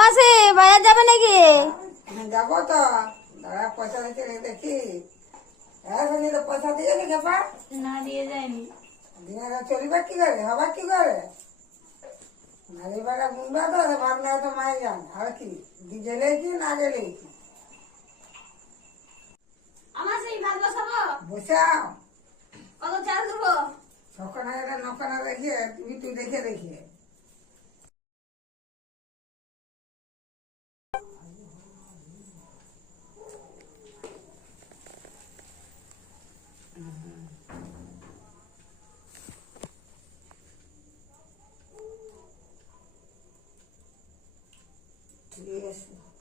মাসি বাজার যাবে নাকি? যাবো তো, দাদা পয়সা দিতে দেখি। হ্যাঁ শুনি তো পয়সা দিয়ে নি খেপা না, দিয়ে যায়নি। দিয়ে চলিবা কি করে, হবা কি করে? নারী বেড়া গুন্ডা তো ভাবনা তো মাই যান আর কি, গেলে কি না গেলে কি মাসি ভাত বসাবো, বসাও। কত চাল দেবো? সকালে নখানা দেখিয়ে তুমি তুই দেখে দেখিয়ে ঠিক আছে।